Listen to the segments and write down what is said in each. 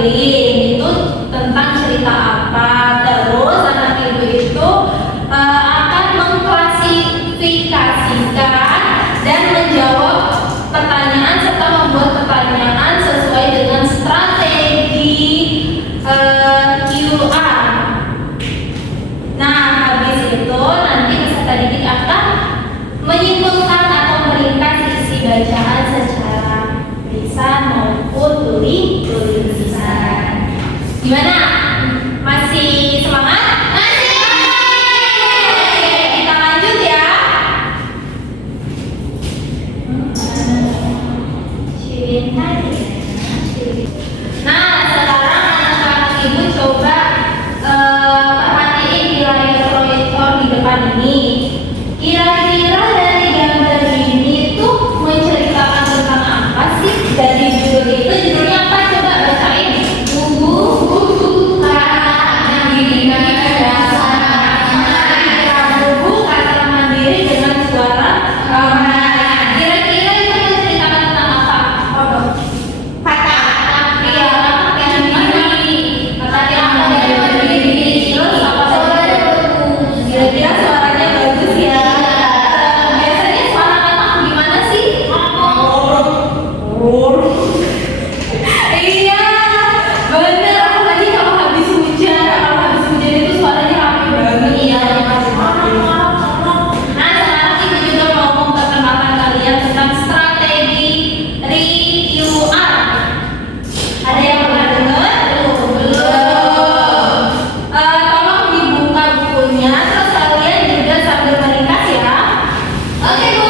keliling itu tentang cerita apa. Terus anak ibu itu akan mengklasifikasikan dan menjawab pertanyaan serta membuat pertanyaan sesuai dengan strategi QR. Nah, habis itu nanti peserta didik akan menyimpulkan atau meringkas isi bacaan secara lisan maupun tulisan. Gimana? Masih semangat? Masih! Oke, kita lanjut ya. Nah, sekarang anak-anak ibu coba perhatiin di layar proyektor di depan ini. Kira-kira dari gambar ini tuh menceritakan tentang apa sih? Dari judul itu, judulnya apa? Coba bacain. Bubu kata mandiri dengan suara kira-kira itu menceritakan tentang apa? Kata yang berdiri. Terus apa lagi? Kira-kira suaranya bagus ya. Biasanya suara katak gimana sih? Iya, bener. Apalagi kalau habis hujan. Kalau habis hujan itu suaranya rapi banget. Iya, nah, sekarang ibu juga mau memperkenalkan kalian tentang strategi REQR. Ada yang pernah dengar? Belum. Tolong dibuka bukunya, terus kalian juga sambil meringkas ya. Oke Bu.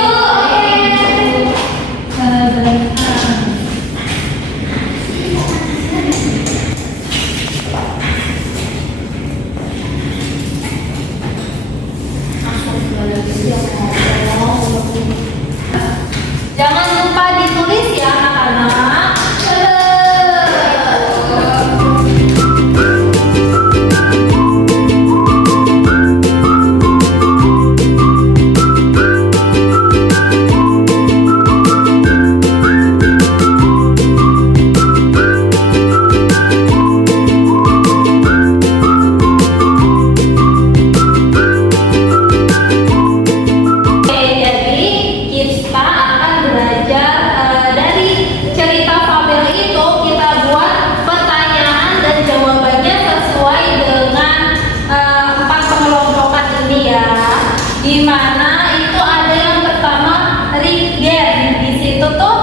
Jangan lupa ditulis ya anak-anak. Oke, jadi kita akan belajar dari cerita fabel itu. Kita buat pertanyaan dan jawabannya sesuai dengan 4 pengelompokan ini ya. Di mana itu ada yang pertama Riger. Di situ tuh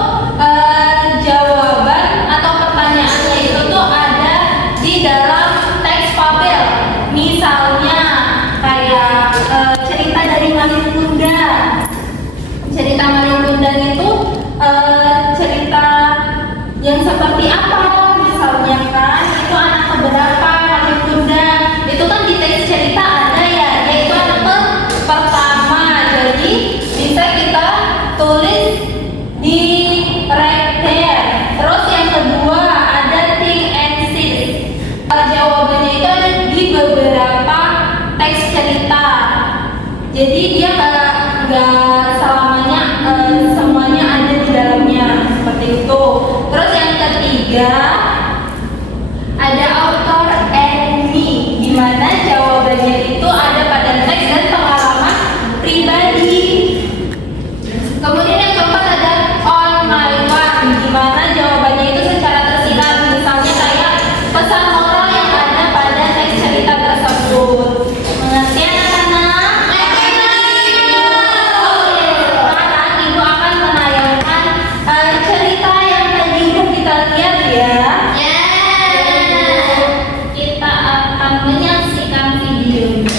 jawaban atau pertanyaannya itu tuh ada di dalam teks fabel. Misalnya kayak cerita dari Malin Kundang. Cerita Malin Kundang itu cerita yang seperti apa? Misalnya kan itu anak keberapa Malin Kundang. Itu kan di teks cerita ada ya, yaitu anak pertama. Jadi bisa kita tulis di rekter. Terus yang kedua ada think and sis. Jawabannya itu ada di beberapa teks cerita. Jadi dia nggak selamanya semuanya ada di dalamnya seperti itu. Terus yang ketiga ada author and me, di mana jawabannya itu ada pada teks dan pengalaman pribadi. Kemudian yang keempat ada on my one, di mana jawabannya itu secara tersirat. Misalnya kayak pesan moral yang ada pada teks cerita tersebut. Mengerti anak-anak? Sekarang ibu akan menayangkan cerita yang tadi udah kita lihat ya. Kita akan menyaksikan videonya.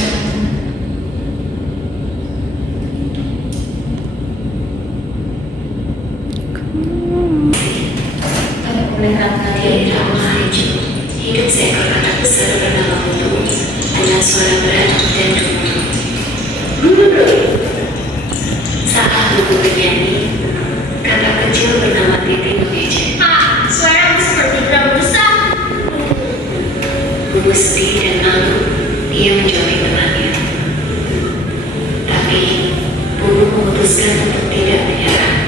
Hidup seekor katak besar bernama Untung dengan suara berat dan gemuruh. Saat Bubu bernyanyi, katak kecil bernama Titin mengeja. Suaramu seperti drum besar. Bubu sedih dan malu, ia menjauhi temannya. Tapi Bubu memutuskan untuk tidak menyerah.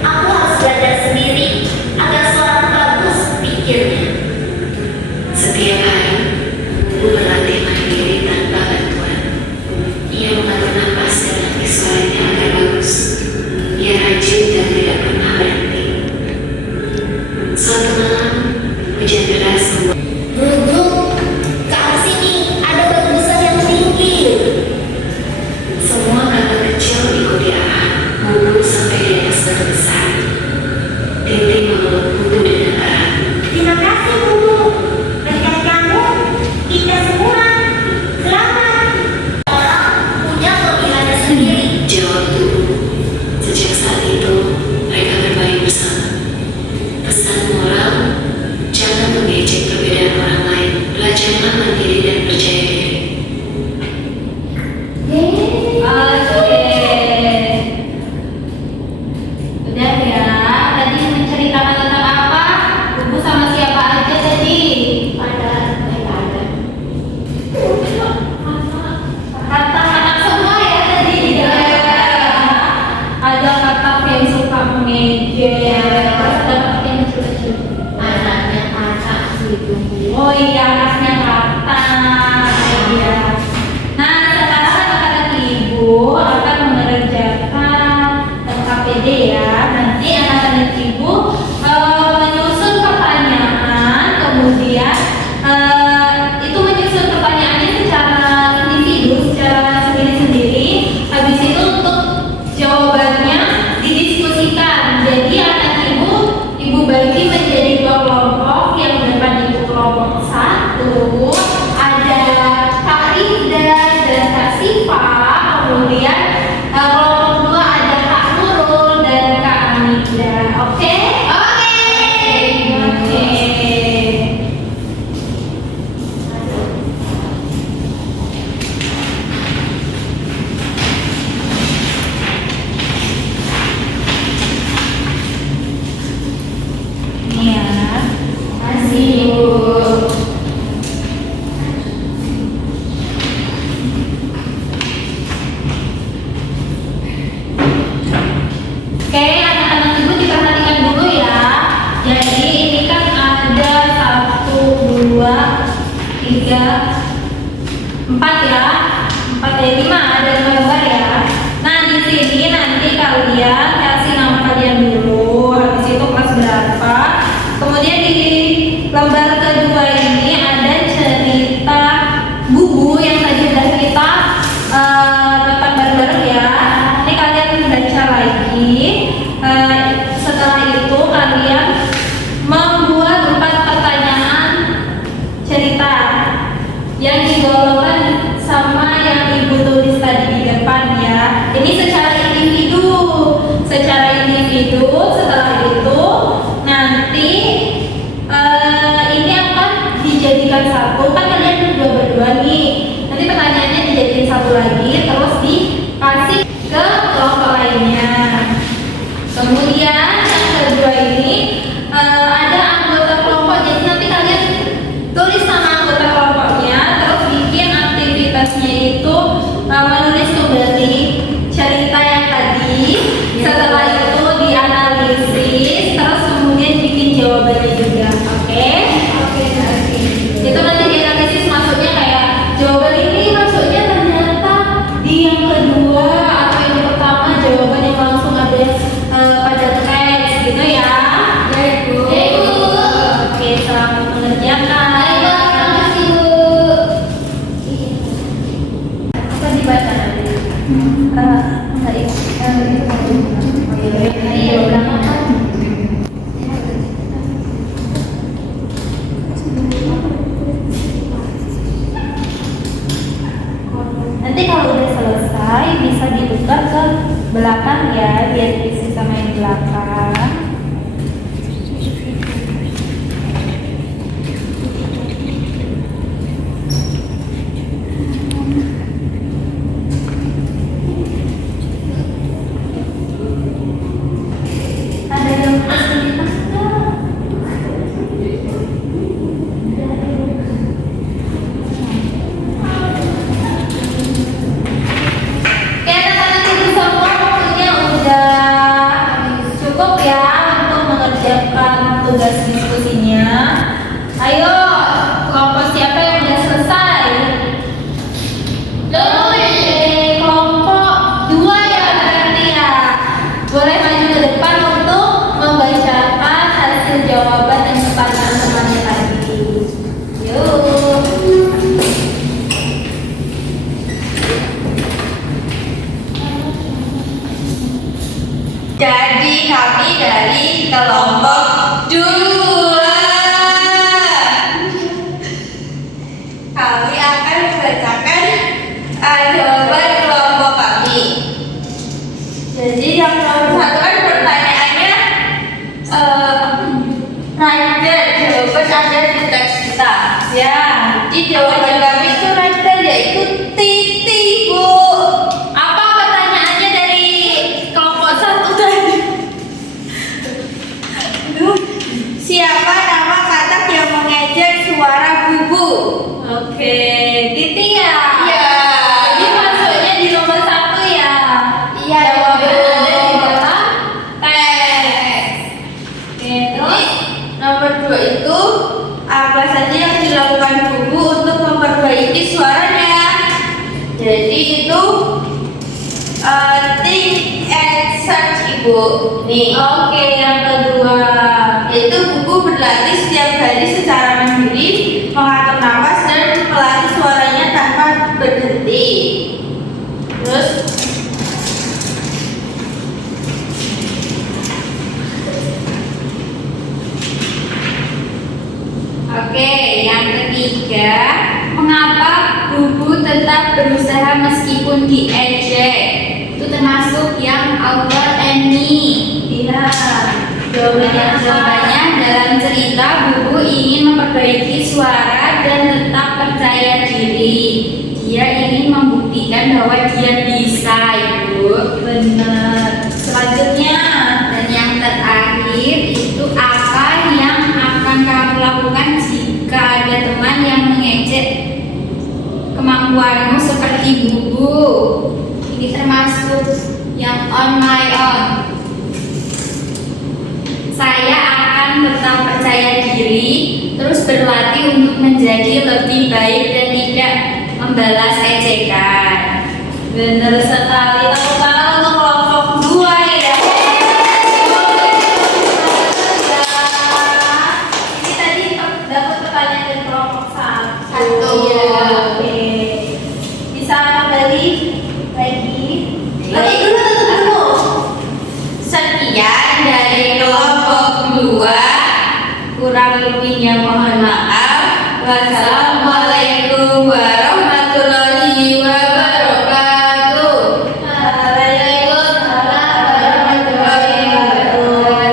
Aku harus belajar sendiri agar suaraku bagus, pikirnya. Setiap hari, Ibu berlatih mandiri tanpa bantuan. Ia mengatur napas dan latih suaranya agar bagus. Ia rajin dan tidak pernah berhenti. Suatu malam, hujan deras membuat Burung, ke arah sini. Ada batu besar yang tinggi. semua kakak kecil mengikuti arah Bubu sampai di atas batu besar. Tintin memeluk Bubu dengan erat. Terima kasih, Bubu. Berkat kamu, kita semua selamat. Orang punya kelebihannya sendiri. Jawab Bubu. Sejak saat itu, mereka bermain bersama. Pesan moral, jangan mengejek perbedaan orang lain. Belajarlah mandiri dan percaya diri. Oke. Udah ya. Tadi menceritakan tentang apa? Buku sama siapa aja tadi? Ada. Kata anak semua ya tadi. Ada kata yang suka mengejek. Terus ada kata yang kecil-kecil. Anaknya kakak gitu. Oh iya, anaknya kata. Iya. Nah, sekarang anak-anak ibu akan mengerjakan KPD ya. Nanti anak-anak ibu menyusun pertanyaan, kemudian itu menyusun pertanyaannya secara individu, secara sendiri-sendiri. Habis itu untuk jawabannya didiskusikan. Jadi anak ibu bagi menjadi dua kelompok. Yang depan itu kelompok 1, ada Kak Rida dan Kak Siva. Kemudian kelompok 2 ada Kak Nurul dan Kak Anida. Oke? Oke. Ini ya. Kasih Bu. Oke, anak-anak ibu diperhatikan dulu ya. Jadi ini kan ada 1, 2, 3, 4 ya. 4 dari 5 ada 5 lembar ya. Nah di sini nanti kalian kasih nama kalian dulu. Habis itu kelas berapa. Kemudian di lembar kedua ini ada cerita Bubu yang tadi udah kita nonton bareng-bareng ya. Ini kalian baca lagi. Setelah itu kalian membuat 4 pertanyaan cerita yang digolongkan sama yang ibu tulis tadi di depan ya. Ini secara individu. Setelah itu nanti ini akan dijadikan satu. Kan kalian berdua nih. Nanti pertanyaannya dijadikan satu lagi, terus dikasih ke kelompok lainnya. Kemudian yang kedua ini ada anggota kelompok. Jadi nanti kalian tulis nama anggota kelompoknya, terus bikin aktivitasnya itu menulis kembali cerita yang tadi. Setelah itu dianalisis, terus kemudian bikin jawabannya juga. Oke? Itu nanti dianalisis, maksudnya kayak jawaban ini maksudnya ternyata di yang kedua atau yang pertama jawaban yang langsung ada pada teks gitu ya. Ya ibu. Oke, selamat mengerjakan. Apa dibaca nanti? Nanti kalau udah selesai bisa ditukar ke belakang ya, biar diisi sama yang belakang. Ada yang kesulitan nggak? Oke, anak-anak ibu semua waktunya udah cukup ya. dilakukan Bubu untuk memperbaiki suaranya. Jadi itu think and search Ibu. Nih. Oke, yang kedua. Yaitu Bubu berlatih setiap hari secara mandiri, mengatur nafas dan melatih suaranya tanpa berhenti. Terus oke, yang ketiga, mengapa Bubu tetap berusaha meskipun diejek? Itu termasuk yang author Annie. Iya. Jawabannya dalam cerita Bubu ingin memperbaiki suara dan tetap percaya diri. Dia ingin membuktikan bahwa dia bisa, Ibu. Benar. Selanjutnya. Dan yang terakhir itu apa yang akan kamu lakukan jika ada teman yang mengejek kemampuanmu seperti Bubu? Ini termasuk yang on my own. Saya akan tetap percaya diri, terus berlatih untuk menjadi lebih baik dan tidak membalas ejekan. Benar sekali. Tepuk tangan untuk kelompok 2 ya. Ini tadi dapat pertanyaan dari kelompok 1. Satu. Oke. Bisa kembali lagi. Oke. Oke, dulu. Sekian dari kelompok 2. Kurang lebihnya mohon maaf. Wassalamualaikum warahmatullahi wabarakatuh. Waalaikumsalam warahmatullahi wabarakatuh.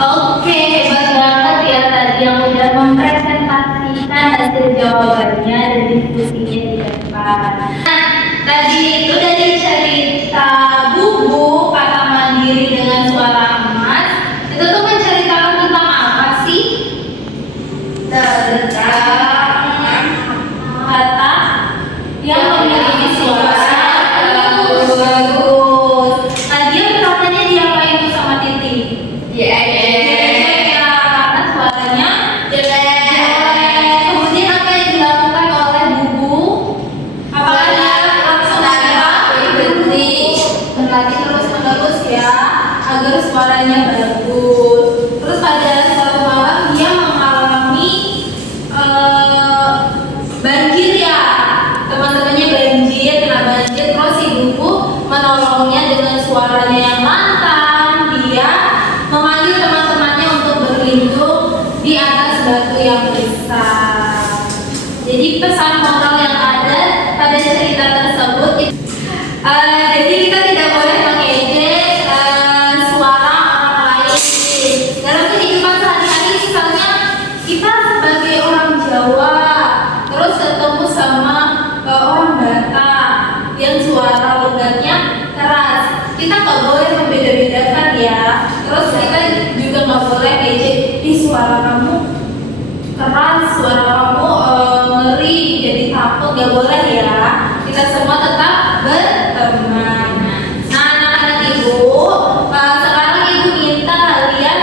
Oke, hebat banget ya tadi yang udah mempresentasikan hasil jawabannya dan diskusinya di depan. Nah, tadi itu dari cerita Bubu kata mandiri dengan suara emas. Itu tuh menceritakan tentang apa sih? Tentang kata yang memiliki suara bagus. Nah, dia katanya diapain tuh sama Titi? Diejek ya, karena suaranya jelek. Kemudian apa yang dilakukan oleh Bubu? Apakah dia langsung berlatih terus menerus ya agar suaranya bagus. Terus pada suatu malam dia mengalami banjir ya, teman-temannya banjir, kena banjir. Terus si Bubu menolongnya dengan suaranya yang lantang. Dia memanggil teman-temannya untuk berlindung di atas batu yang besar. Jadi pesan moral yang ada pada cerita tersebut jadi kita tidak boleh mengejek suara orang lain dalam kehidupan sehari-hari. Misalnya kita sebagai orang Jawa terus ketemu sama orang Batak yang suara logatnya keras, kita nggak boleh membeda-bedakan ya. Terus kita juga nggak boleh ngejek, ih suara kamu keras, suara kamu ngeri, jadi takut, nggak boleh ya. Kita semua tetap berteman. Nah, anak-anak Ibu, sekarang Ibu minta kalian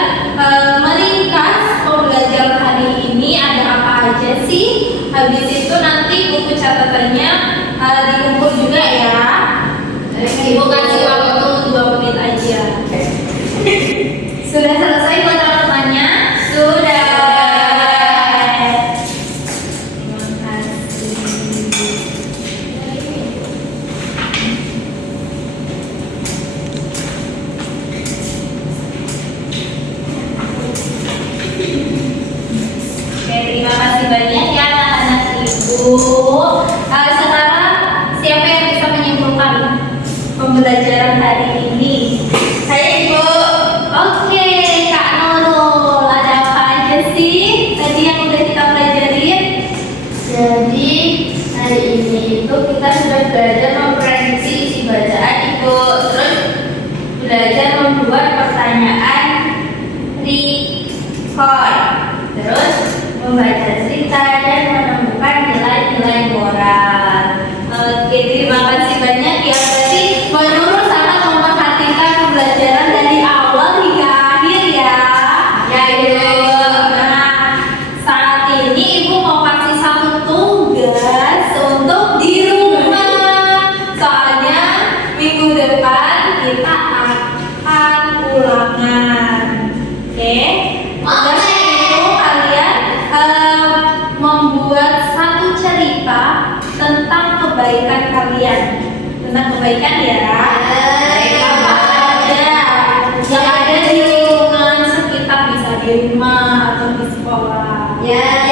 meringkas pembelajaran hari ini ada apa aja sih. Habis itu nanti buku catatannya dikumpul juga ya. Ibu kasih waktu 2 menit aja. Sudah selesai buat teman-temannya? Sudah. Terima kasih. Oke, terima kasih banyak ya anak-anak Ibu. Sekarang siapa yang bisa menyimpulkan pembelajaran hari ini? Saya Ibu. Oke, Kak Nurul, ada apa aja sih tadi yang udah kita pelajarin? Jadi hari ini itu kita sudah belajar memprediksi isi bacaan Ibu. Terus belajar membuat pertanyaan record. Terus membaca cerita dan menemukan nilai-nilai moral. Oke, terima kasih banyak ya. Berarti menurut sangat memperhatikan pembelajaran dari awal hingga akhir ya. Ya, Ibu. Nah, kebaikan ya. Baiklah, Mbak. Yang ada di lingkungan sekitar, bisa di rumah atau di sekolah. Ya,